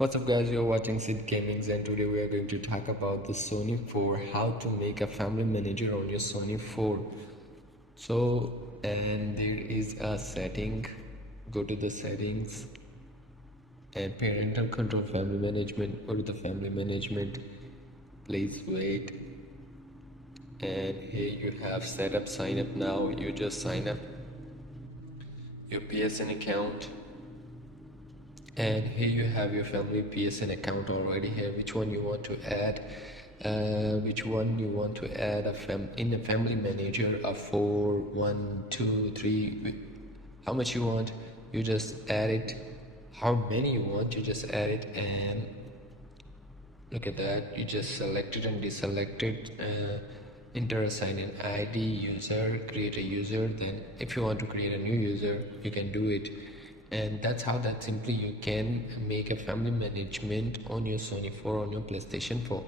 What's up guys, you're watching Sid Gamings and today we are going to talk about the Sony 4, how to make a family manager on your Sony 4. And there is a setting, go to the settings and parental control family management, go to the family management, please wait, and here you have setup sign up now. You just sign up your PSN account. And here you have your family PSN account already here. Which one you want to add? Which one you want to add in the family manager? A 4, 1, 2, 3. How much you want? You just add it. How many you want? You just add it, and look at that. You just select it and deselect it. Enter a sign-in ID, user, create a user. Then if you want to create a new user, you can do it. And that's how that simply you can make a family management on your Sony 4 on your PlayStation 4.